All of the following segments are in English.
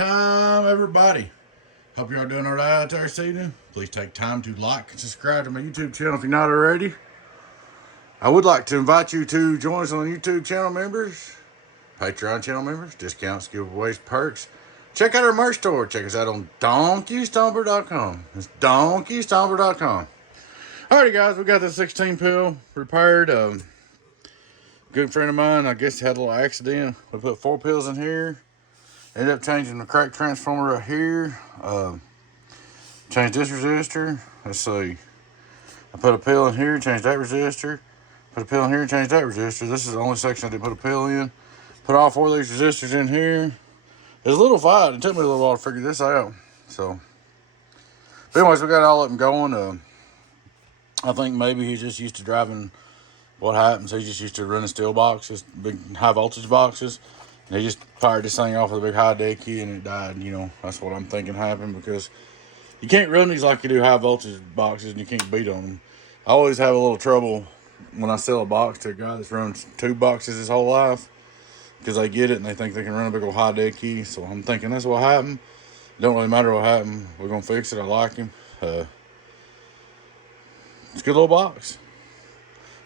time, everybody. Hope you're all doing all right out there this evening. Please take time to like and subscribe to my YouTube channel if you're not already. I would like to invite you to join us on YouTube channel members, Patreon channel members, discounts, giveaways, perks. Check out our merch store. Check us out on Stomper.com. It's Stomper.com. Alrighty, guys, we got the 16 pill repaired. Good friend of mine, I guess, had a little accident. We put 4 pills in here. Ended up changing the crack transformer right here. Changed this resistor. Let's see. I put a pill in here, changed that resistor. Put a pill in here, changed that resistor. This is the only section I didn't put a pill in. Put all 4 of these resistors in here. It's a little fight. It took me a little while to figure this out. So, but anyways, we got all of them going. I think maybe he's just used to driving. What happens, he just used to running steel boxes, big high voltage boxes. And he just fired this thing off with a big high deck key and it died. You know, that's what I'm thinking happened, because you can't run these like you do high voltage boxes and you can't beat on them. I always have a little trouble when I sell a box to a guy that's run 2 boxes his whole life, because they get it and they think they can run a big old high deck key. So I'm thinking that's what happened. It don't really matter what happened. We're going to fix it. I like him. It's a good little box.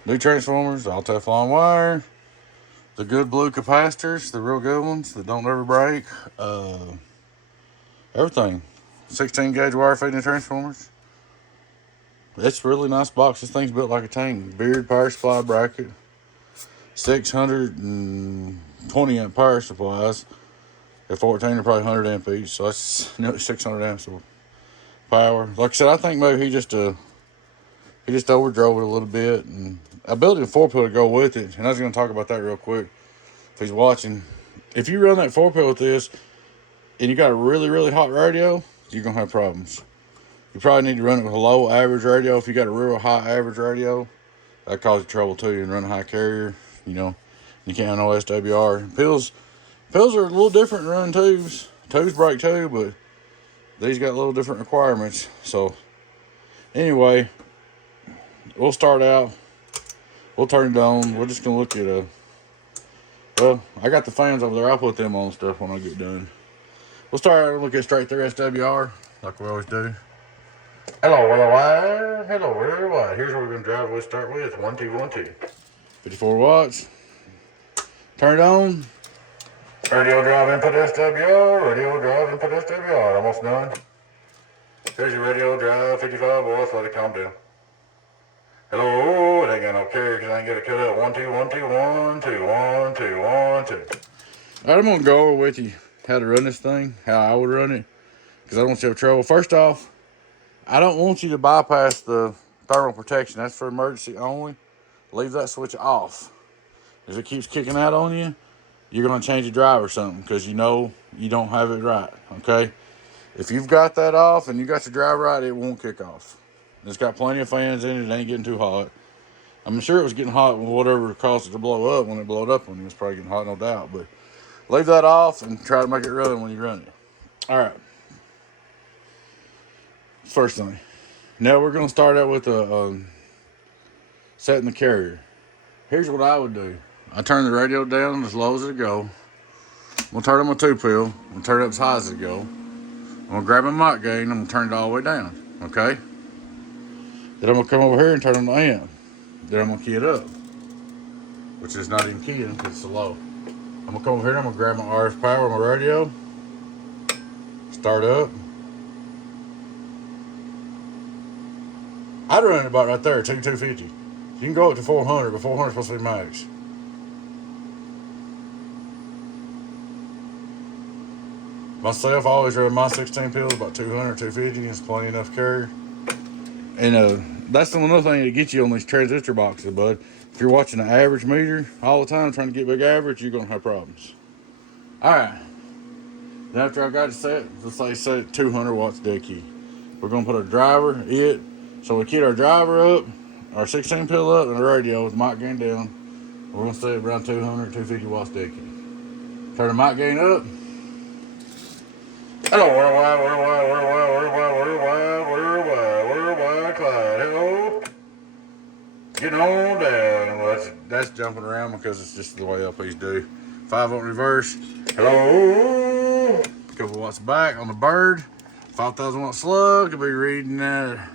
New transformers, all Teflon wire. The good blue capacitors, the real good ones that don't ever break. Everything. 16 gauge wire feeding transformers. It's a really nice box. This thing's built like a tank. Beard power supply bracket. 620 amp power supplies. At 14 are probably 100 amp each. So that's nearly 600 amps of power. Like I said, I think maybe he just overdrove it a little bit, and I built a 4 pill to go with it, and I was going to talk about that real quick if he's watching. If you run that 4 pill with this, and you got a really, really hot radio, you're going to have problems. You probably need to run it with a low average radio. If you got a real high average radio, that causes trouble too. You run a high carrier, you know, you can't have no SWR. Pills are a little different than running tubes. Tubes break too, but these got a little different requirements. So, anyway, we'll start out. We'll turn it on. We're just going to look at well, I got the fans over there. I'll put them on stuff when I get done. We'll start out and look at straight through SWR, like we always do. Hello, worldwide. Hello, worldwide. Here's what we're going to drive. We'll start with 1212. 54 watts. Turn it on. Radio drive input SWR. Radio drive input SWR. Almost done. Here's your radio drive 55 watts. Let it calm down. Hello, it ain't got no carrier because I ain't got it cut out. 1 2 1 2 1 2 1 2 1 2. Alright, I'm gonna go over with you how to run this thing, how I would run it, because I don't want you to have trouble. First off, I don't want you to bypass the thermal protection. That's for emergency only. Leave that switch off. If it keeps kicking out on you, you're gonna change the drive or something, because you know you don't have it right. Okay, if you've got that off and you got your drive right, it won't kick off. It's got plenty of fans in it. It ain't getting too hot. I'm sure it was getting hot with whatever caused it to blow up. When it blowed up on you, it was probably getting hot, no doubt. But leave that off and try to make it run when you run it. All right. First thing. Now we're going to start out with setting the carrier. Here's what I would do. I turn the radio down as low as it'll go. I'm going to turn on my 2 pill. I'm going to turn it up as high as it'll go. I'm going to grab my mic gain. I'm going to turn it all the way down. Okay? Then I'm going to come over here and turn on the amp. Then I'm going to key it up, which is not even keying because it's so low. I'm going to come over here and I'm going to grab my RF power on my radio. Start up. I'd run it about right there, 250. You can go up to 400, but 400 is supposed to be max. Myself, I always run my 16 pills about 200, 250. It's plenty enough carrier. And that's another thing that gets you on these transistor boxes, bud. If you're watching an average meter all the time trying to get big average, you're going to have problems. Alright. Then after I got it set, let's say set it 200 watts dead key. We're going to put our driver, so we keyed our driver up, our 16 pill up, and the radio with the mic gain down. We're going to set it around 200, 250 watts dead key. Turn the mic gain up. Hello, worldwide, Clyde. Hello. Getting on down. Well, that's jumping around because it's just the way LPs do. 5 volt reverse. Hello. A couple watts back on the bird. 5,000 watt slug. Could be reading that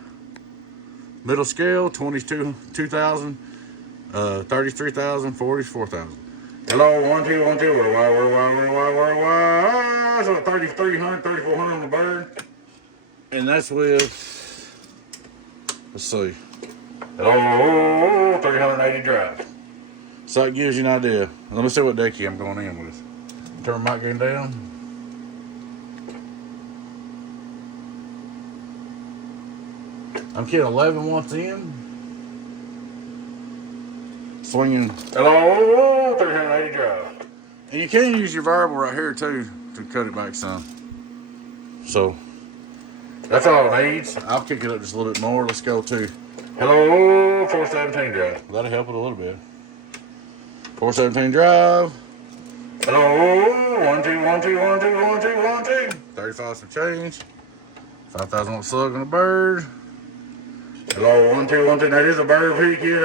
middle scale. 22, 2,000, 33,000, 40s, 4,000. Hello, 1, 2, 1, 2. Where? So 3,300, 3,400 on the bird. And that's with, let's see. Hello, 380 drive. So that gives you an idea. Let me see what decky I'm going in with. Turn my mic gain down. I'm getting 11 watts in. Swinging. Hello, 380 drive. And you can use your variable right here too to cut it back some. So that's all it needs. I'll kick it up just a little bit more. Let's go to hello, 417 drive. That'll help it a little bit. 417 drive. Hello, 1, 2, 1, 2, 1, 2, 1, 2, 1, 2. 35 some change. 5,000 watt slug on the bird. Hello, 1, 2, 1, 2. That is a bird P kit.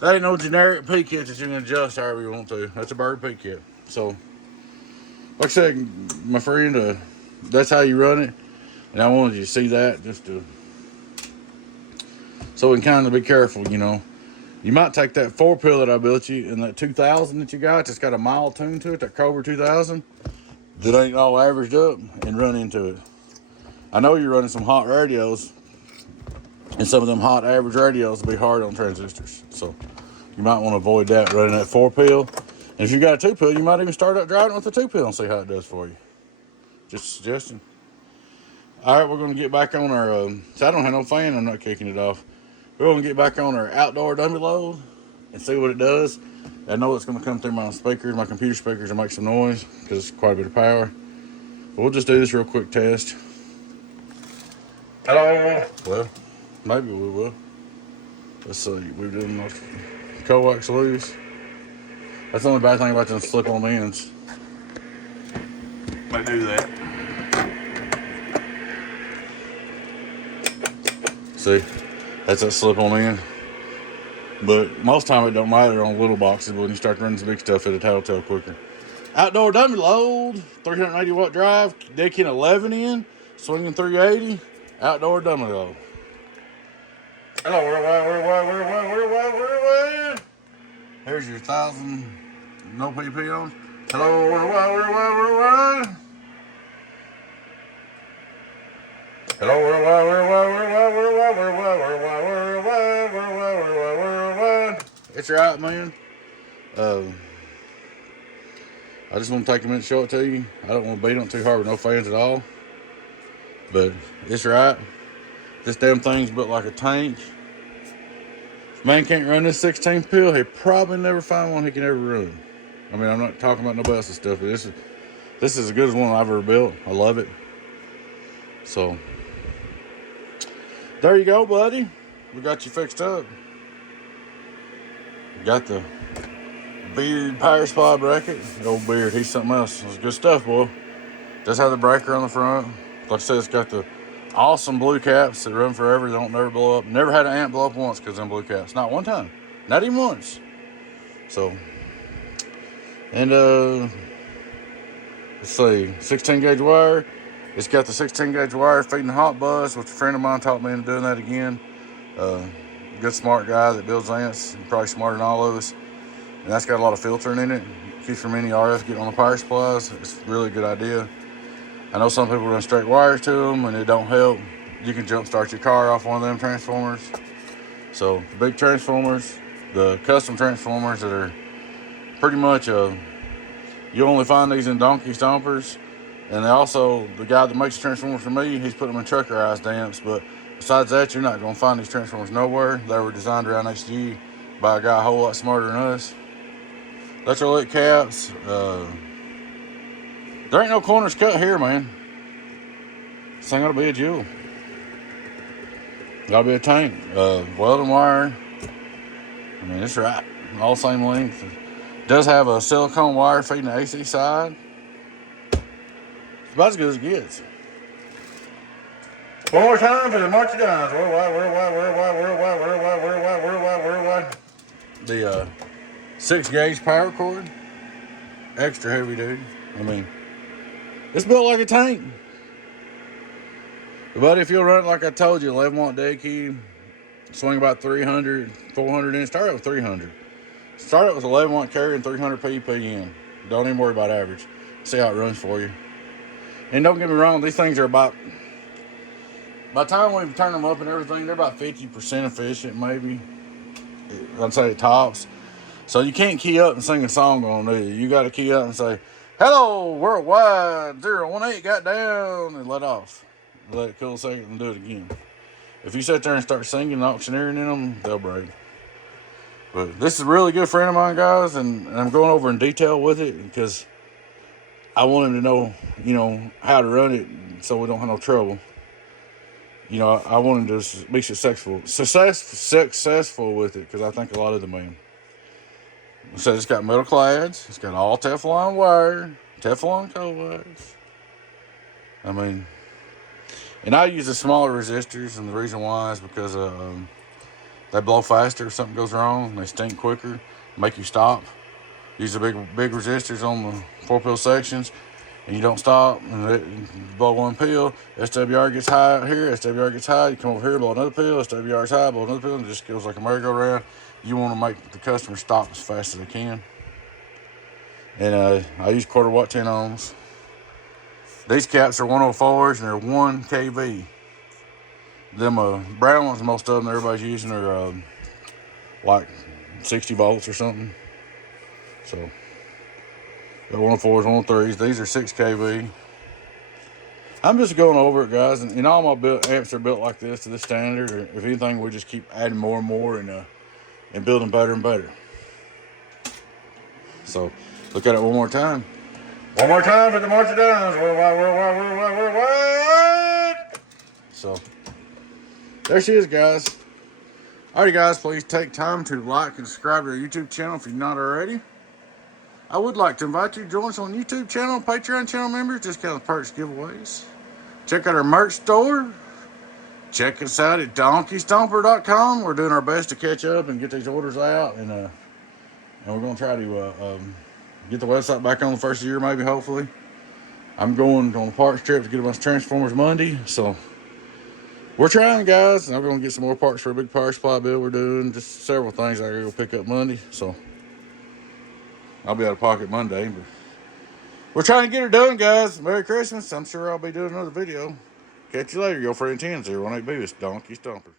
That ain't no generic P kit that you can adjust however you want to. That's a bird P kit. So, like I said, my friend, that's how you run it. And I wanted you to see that just to, so we can kind of be careful, you know. You might take that 4-pill that I built you and that 2000 that you got, that's got a mild tune to it, that Cobra 2000, that ain't all averaged up, and run into it. I know you're running some hot radios, and some of them hot average radios will be hard on transistors. So you might want to avoid that running that 4-pill. And if you got a 2-pill, you might even start up driving with the 2-pill and see how it does for you. Just a suggestion. All right, we're going to get back on our, so I don't have no fan, I'm not kicking it off. We're going to get back on our outdoor dummy load and see what it does. I know it's going to come through my speakers, my computer speakers, and make some noise because it's quite a bit of power. But we'll just do this real quick test. Hello. Well, maybe we will. Let's see. We're doing those coax loose. That's the only bad thing about them slip-on ends. Might do that. See, that's that slip-on end. But most time it don't matter on little boxes, but when you start running some big stuff, it'll tattletale quicker. Outdoor dummy load, 380 watt drive, deck in 11 in, swinging 380, outdoor dummy load. Hello, where? Here's your 1,000, no PP on. Hello, where? Hello, where? It's right, man. I just want to take a minute to show it to you. I don't want to beat on too hard with no fans at all. But it's right. This damn thing's built like a tank. If man can't run this 16-pill, he'll probably never find one he can ever run. I mean, I'm not talking about nobody else's stuff, but this is as good as one I've ever built. I love it. So, there you go, buddy. We got you fixed up. Got the Beard power supply bracket. The old Beard, he's something else. It's good stuff, boy. Does have the breaker on the front. Like I said, it's got the awesome blue caps that run forever. They don't never blow up. Never had an amp blow up once because of them blue caps. Not one time. Not even once. So, and let's see, 16 gauge wire. It's got the 16 gauge wire feeding the hot bus, which a friend of mine taught me into doing that again. Good smart guy that builds amps, probably smarter than all of us. And that's got a lot of filtering in it. Keeps from any RF getting on the power supplies. It's a really good idea. I know some people run straight wires to them and it don't help. You can jump start your car off one of them transformers. So big transformers, the custom transformers that are pretty much, you only find these in donkey stompers. And they also, the guy that makes the transformers for me, he's put them in truckerized amps. But besides that, you're not going to find these transformers nowhere. They were designed around HG by a guy a whole lot smarter than us. Electrolyte caps. There ain't no corners cut here, man. This thing ought to be a jewel. Gotta be a tank. Welding wire. I mean, it's right. All same length. It does have a silicone wire feeding the AC side. It's about as good as it gets. One more time for the march guns. The 6 gauge power cord. Extra heavy duty. I mean, It's built like a tank. But if you'll run it like I told you, 11 watt dead key, swing about 300, 400 in. Start out with 300. Start out with 11 watt carry and 300 ppm. Don't even worry about average. See how it runs for you. And don't get me wrong, these things are about, by the time we turn them up and everything, they're about 50% efficient, maybe. I'd say tops. So you can't key up and sing a song on it. You got to key up and say, "Hello, worldwide, 018, got down," and let off. Let it cool a second and do it again. If you sit there and start singing and auctioneering in them, they'll break. But this is a really good friend of mine, guys, and I'm going over in detail with it because I want him to know, how to run it so we don't have no trouble. I want him to be successful with it because I think a lot of them are. So it's got metal clads. It's got all Teflon wire, Teflon coax. And I use the smaller resistors, and the reason why is because they blow faster if something goes wrong. They stink quicker, make you stop. Use the big resistors on the 4-pill sections, and you don't stop, and blow one pill. SWR gets high out here, SWR gets high, you come over here, blow another pill, SWR's high, blow another pill, and it just goes like a merry-go-round. You want to make the customer stop as fast as they can. And I use 1/4 watt 10 ohms. These caps are 104s, and they're 1 kV. Them brown ones, most of them everybody's using are like 60 volts or something. So got 104s, 103s. These are 6 kV. I'm just going over it, guys, and all my amps are built like this to this standard. Or if anything, we just keep adding more and more and building better and better. So look at it one more time. One more time for the march of dimes. Worldwide. So there she is, guys. Alrighty, guys, please take time to like and subscribe to our YouTube channel if you're not already. I would like to invite you to join us on YouTube channel, Patreon channel members, discount perks, giveaways. Check out our merch store. Check us out at donkeystomper.com. We're doing our best to catch up and get these orders out, and we're going to try to get the website back on the first of the year, maybe, hopefully. I'm going on a parts trip to get a bunch of transformers Monday, so we're trying, guys, and I'm going to get some more parts for a big power supply build we're doing. Just several things I got to go pick up Monday, so I'll be out of pocket Monday, but we're trying to get her done, guys. Merry Christmas. I'm sure I'll be doing another video. Catch you later. Your friend 10-018B. It's Donkey Stomper.